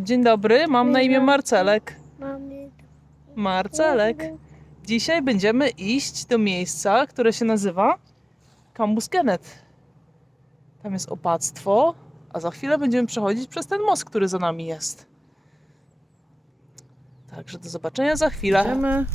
Dzień dobry, mam na imię Marcelek. Mamy Marcelek. Dzisiaj będziemy iść do miejsca, które się nazywa Cambus Kenneth. Tam jest opactwo, a za chwilę będziemy przechodzić przez ten most, który za nami jest. Także do zobaczenia za chwilę. Idziemy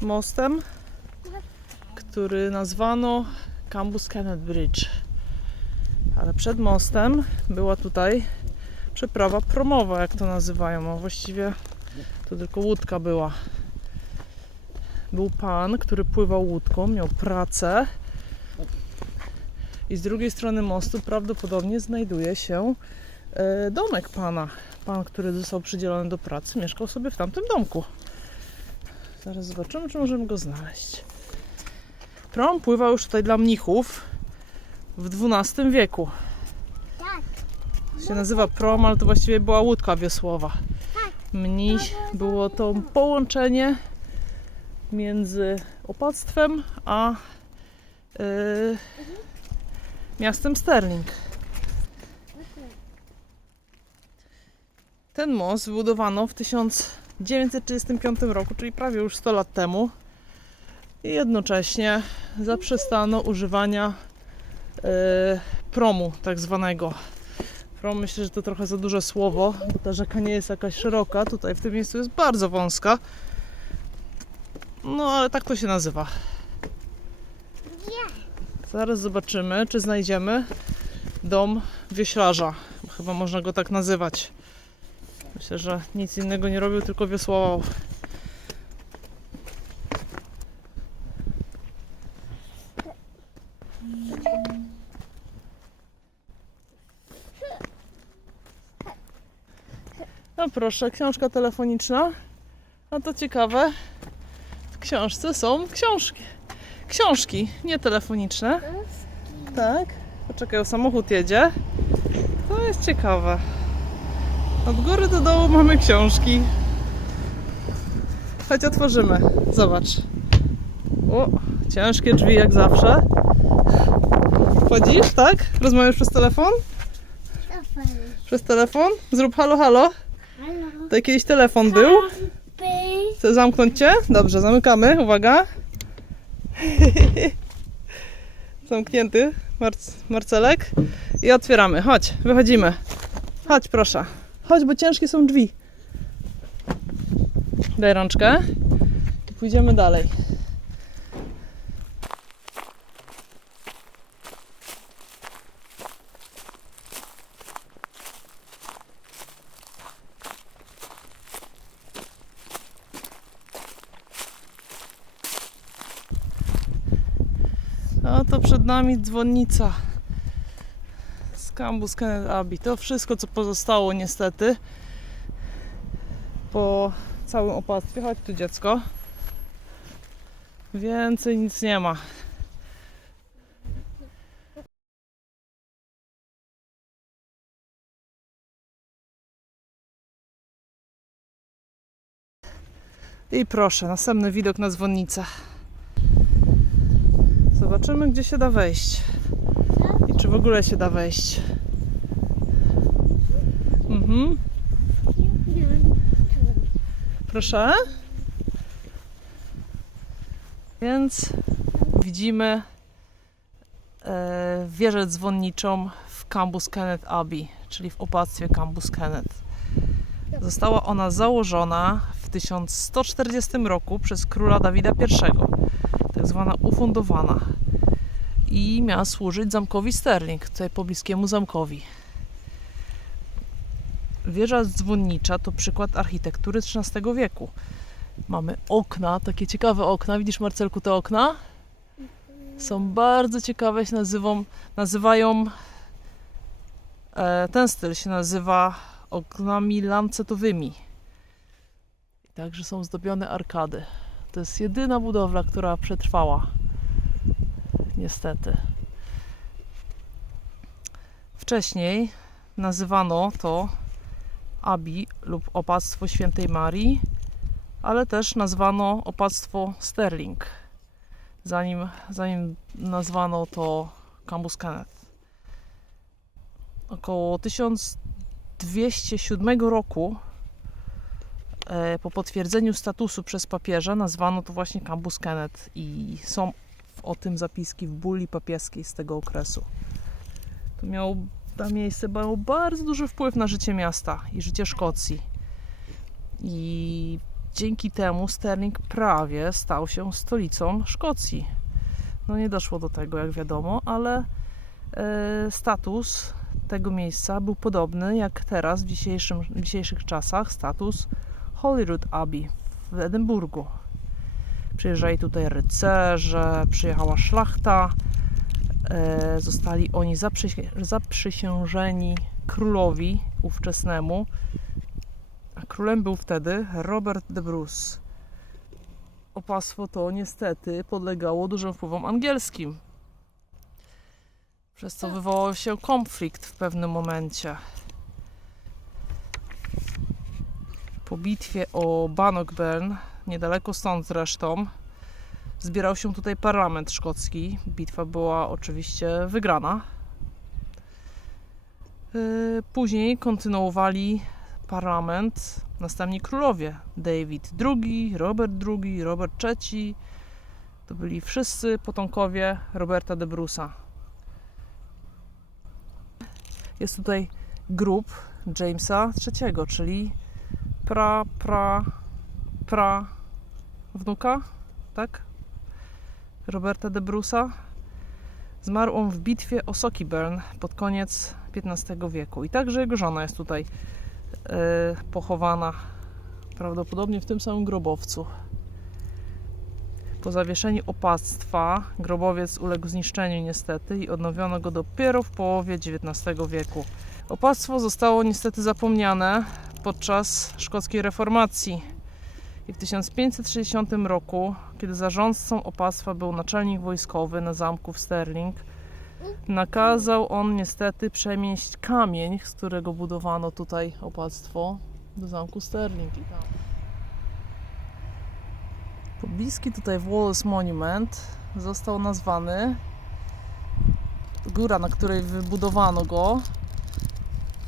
mostem, który nazwano Cambus Kenneth Bridge. Ale przed mostem była tutaj przeprawa promowa, jak to nazywają, a właściwie to tylko łódka była. Był pan, który pływał łódką, miał pracę i z drugiej strony mostu prawdopodobnie znajduje się domek pana. Pan, który został przydzielony do pracy, mieszkał sobie w tamtym domku. Zaraz zobaczymy, czy możemy go znaleźć. Prom pływał już tutaj dla mnichów w XII wieku. Się nazywa prom, ale to właściwie była łódka wiosłowa. Mniś było to połączenie między opactwem a miastem Stirling. Ten most wybudowano w 1935 roku, czyli prawie już 100 lat temu. I jednocześnie zaprzestano używania promu tak zwanego. Prom, myślę, że to trochę za duże słowo, bo ta rzeka nie jest jakaś szeroka. Tutaj w tym miejscu jest bardzo wąska. No ale tak to się nazywa. Zaraz zobaczymy, czy znajdziemy dom wioślarza. Chyba można go tak nazywać. Myślę, że nic innego nie robił, tylko wiosłował. No proszę, książka telefoniczna. A to ciekawe, w książce są książki. Książki, nie telefoniczne. Tak. Poczekaj, samochód jedzie. To jest ciekawe. Od góry do dołu mamy książki. Chodź, otworzymy. Zobacz. O, ciężkie drzwi jak zawsze. Wchodzisz, tak? Rozmawiasz przez telefon? Przez telefon? Zrób halo, halo. Tutaj kiedyś telefon był. Chcę zamknąć cię? Dobrze, zamykamy. Uwaga. Zamknięty Marcelek. I otwieramy. Chodź, wychodzimy. Chodź, proszę. Chodź, bo ciężkie są drzwi. Daj rączkę. I pójdziemy dalej. A to przed nami dzwonnica z Cambus Kenneth Abbey. To wszystko, co pozostało niestety po całym opactwie. Chodź tu, dziecko. Więcej nic nie ma. I proszę, następny widok na dzwonnicę. Zobaczymy, gdzie się da wejść. I czy w ogóle się da wejść. Proszę. Więc widzimy wieżę dzwonniczą w Cambus Kenneth Abbey, czyli w opactwie Cambus Kenneth. Została ona założona w 1140 roku przez króla Dawida I, tak zwana ufundowana. I miała służyć zamkowi Stirling, tutaj pobliskiemu zamkowi. Wieża dzwonnicza to przykład architektury XIII wieku. Mamy okna, takie ciekawe okna. Widzisz, Marcelku, te okna? Są bardzo ciekawe, się nazywają ten styl się nazywa oknami lancetowymi. I także są zdobione arkady. To jest jedyna budowla, która przetrwała. Niestety. Wcześniej nazywano to Abbey lub opactwo Świętej Marii, ale też nazwano opactwo Stirling, zanim nazwano to Cambus Kenneth. Około 1207 roku po potwierdzeniu statusu przez papieża nazwano to właśnie Campus Kennet i są o tym zapiski w bulli papieskiej z tego okresu. To miejsce miało bardzo duży wpływ na życie miasta i życie Szkocji. I dzięki temu Stirling prawie stał się stolicą Szkocji. No nie doszło do tego, jak wiadomo, ale status tego miejsca był podobny jak teraz w dzisiejszych czasach status Holyrood Abbey w Edynburgu. Przyjeżdżali tutaj rycerze, przyjechała szlachta, zostali oni zaprzysiężeni królowi ówczesnemu, a królem był wtedy Robert de Bruce. Opactwo to niestety podlegało dużym wpływom angielskim, przez co wywołał się konflikt w pewnym momencie. Po bitwie o Bannockburn, niedaleko stąd zresztą, zbierał się tutaj parlament szkocki. Bitwa była oczywiście wygrana. Później kontynuowali parlament następni królowie. David II, Robert II, Robert III. To byli wszyscy potomkowie Roberta de Bruce'a. Jest tutaj grób Jamesa III, czyli pra wnuka, tak? Roberta de Bruce'a. Zmarł on w bitwie o Sockieburn pod koniec XV wieku. I także jego żona jest tutaj pochowana prawdopodobnie w tym samym grobowcu. Po zawieszeniu opactwa grobowiec uległ zniszczeniu niestety i odnowiono go dopiero w połowie XIX wieku. Opactwo zostało niestety zapomniane podczas szkockiej reformacji i w 1560 roku, kiedy zarządcą opactwa był naczelnik wojskowy na zamku w Stirling, nakazał on niestety przenieść kamień, z którego budowano tutaj opactwo, do zamku Stirling. Pobliski tutaj Wallace Monument został nazwany, góra, na której wybudowano go,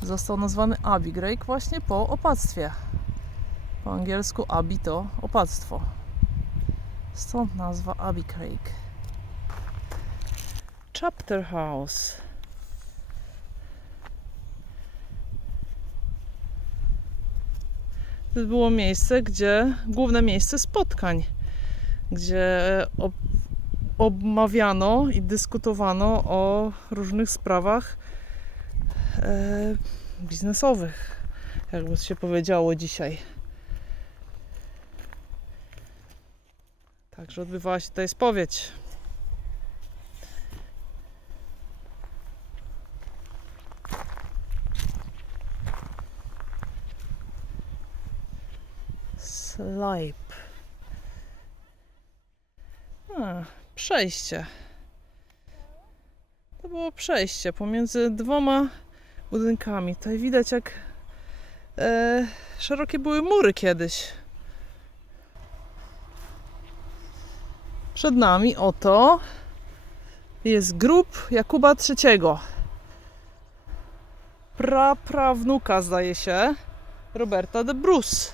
został nazwany Abbey Craig właśnie po opactwie. Po angielsku Abbey to opactwo. Stąd nazwa Abbey Craig. Chapter House. To było miejsce, główne miejsce spotkań, gdzie omawiano i dyskutowano o różnych sprawach biznesowych, jakby się powiedziało dzisiaj. Także odbywała się tutaj spowiedź. Slipe. Przejście. To było przejście pomiędzy dwoma budynkami. Tutaj widać, jak szerokie były mury kiedyś. Przed nami oto jest grób Jakuba III. Prawnuka, zdaje się, Roberta de Bruce,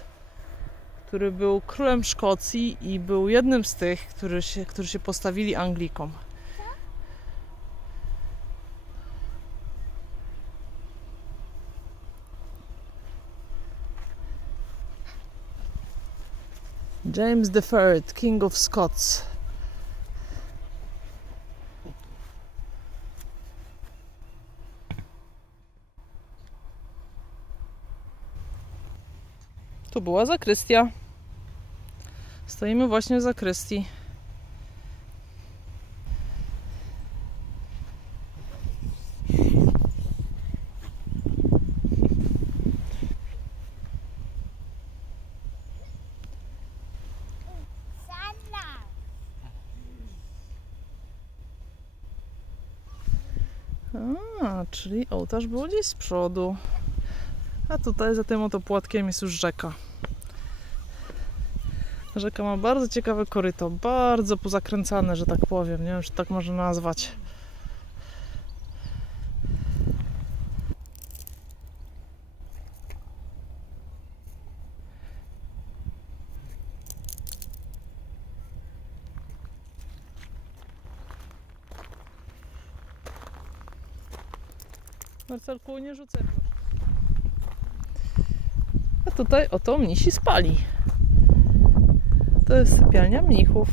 który był królem Szkocji i był jednym z tych, którzy się postawili Anglikom. James III, King of Scots. Tu była zakrystia. Stoimy właśnie w zakrystii. Czyli ołtarz był gdzieś z przodu. A tutaj za tym oto płotkiem jest już rzeka. Rzeka ma bardzo ciekawe koryto, bardzo pozakręcane, że tak powiem, nie wiem, czy tak można nazwać. Marcelku, nie rzucaj proszę. A tutaj oto mnisi spali. To jest sypialnia mnichów.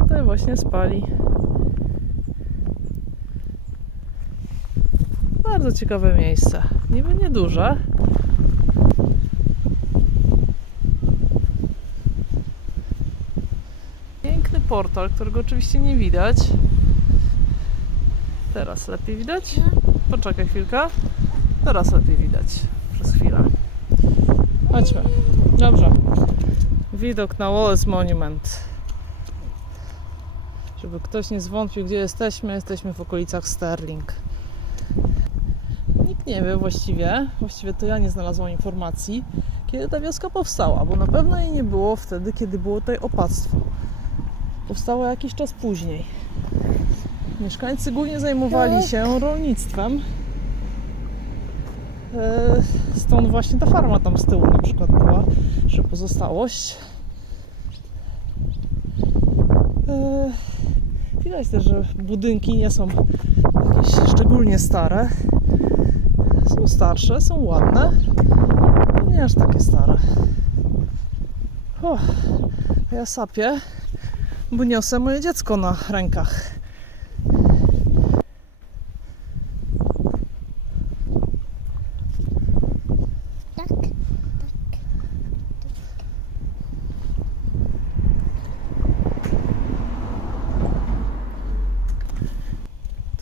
Tutaj właśnie spali. Bardzo ciekawe miejsce. Niby nieduże. Piękny portal, którego oczywiście nie widać. Teraz lepiej widać? Poczekaj chwilkę. Teraz lepiej widać. Przez chwilę. Chodźmy. Dobrze. Widok na Wallace Monument. Żeby ktoś nie zwątpił, gdzie jesteśmy. Jesteśmy w okolicach Stirling. Nikt nie wie właściwie to ja nie znalazłam informacji, kiedy ta wioska powstała, bo na pewno jej nie było wtedy, kiedy było tutaj opactwo. Powstała jakiś czas później. Mieszkańcy głównie zajmowali się rolnictwem. Stąd właśnie ta farma tam z tyłu na przykład była, że pozostałość. Widać też, że budynki nie są jakieś szczególnie stare. Są starsze, są ładne, nie aż takie stare. A ja sapię, bo niosę moje dziecko na rękach.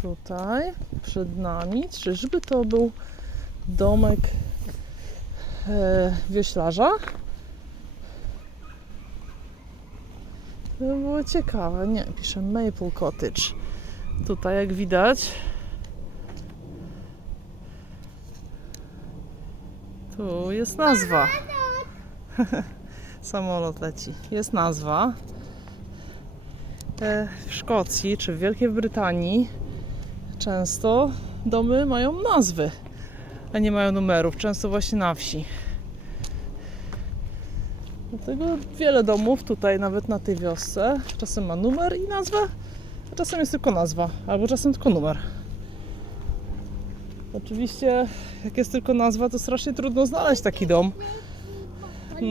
Tutaj przed nami, czyżby to był domek wioślarza? To by było ciekawe. Nie, pisze Maple Cottage. Tutaj jak widać tu jest nazwa. Samolot leci. Jest nazwa. W Szkocji czy w Wielkiej Brytanii często domy mają nazwy, a nie mają numerów. Często właśnie na wsi. Dlatego wiele domów tutaj, nawet na tej wiosce, czasem ma numer i nazwę, a czasem jest tylko nazwa, albo czasem tylko numer. Oczywiście, jak jest tylko nazwa, to strasznie trudno znaleźć taki dom.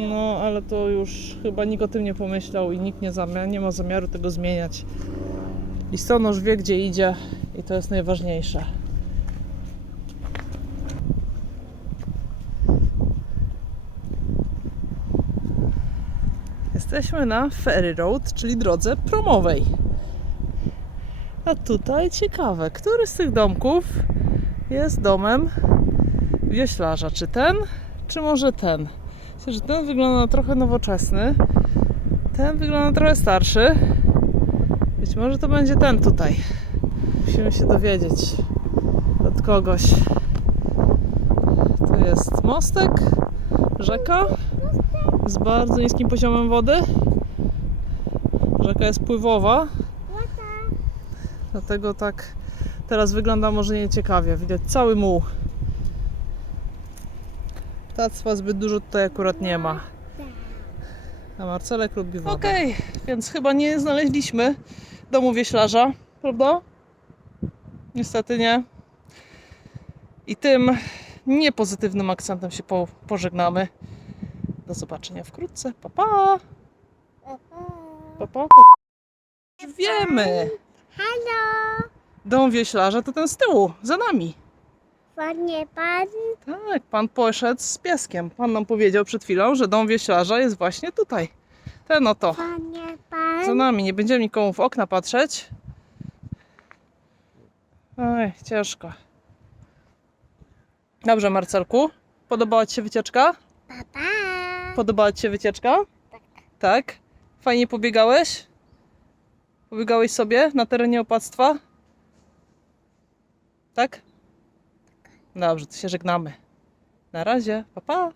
No, ale to już chyba nikt o tym nie pomyślał i nikt nie ma zamiaru tego zmieniać. Listonosz wie, gdzie idzie i to jest najważniejsze. Jesteśmy na Ferry Road, czyli drodze promowej. A tutaj ciekawe, który z tych domków jest domem wioślarza? Czy ten, czy może ten? Myślę, że ten wygląda na trochę nowoczesny, ten wygląda na trochę starszy. Być może to będzie ten tutaj. Musimy się dowiedzieć od kogoś. Tu jest mostek, rzeka z bardzo niskim poziomem wody. Rzeka jest pływowa. Dlatego tak teraz wygląda może nieciekawie. Widać cały muł. Ptactwa zbyt dużo tutaj akurat nie ma. A Marcelek lubi wodę. Okej, więc chyba nie znaleźliśmy domu wioślarza, prawda? Niestety nie. I tym niepozytywnym akcentem się pożegnamy. Do zobaczenia wkrótce. Pa, pa! Pa, pa. Wiemy! Halo! Dom wioślarza to ten z tyłu, za nami. Panie pan? Tak, pan poszedł z pieskiem. Pan nam powiedział przed chwilą, że dom wioślarza jest właśnie tutaj. Ten oto. Panie pan? Za nami. Nie będziemy nikomu w okna patrzeć. Oj, ciężko. Dobrze, Marcelku. Podobała ci się wycieczka? Papa! Podobała ci się wycieczka? Tak. Tak? Fajnie pobiegałeś? Pobiegałeś sobie na terenie opactwa? Tak? Dobrze, to się żegnamy. Na razie. Pa, pa.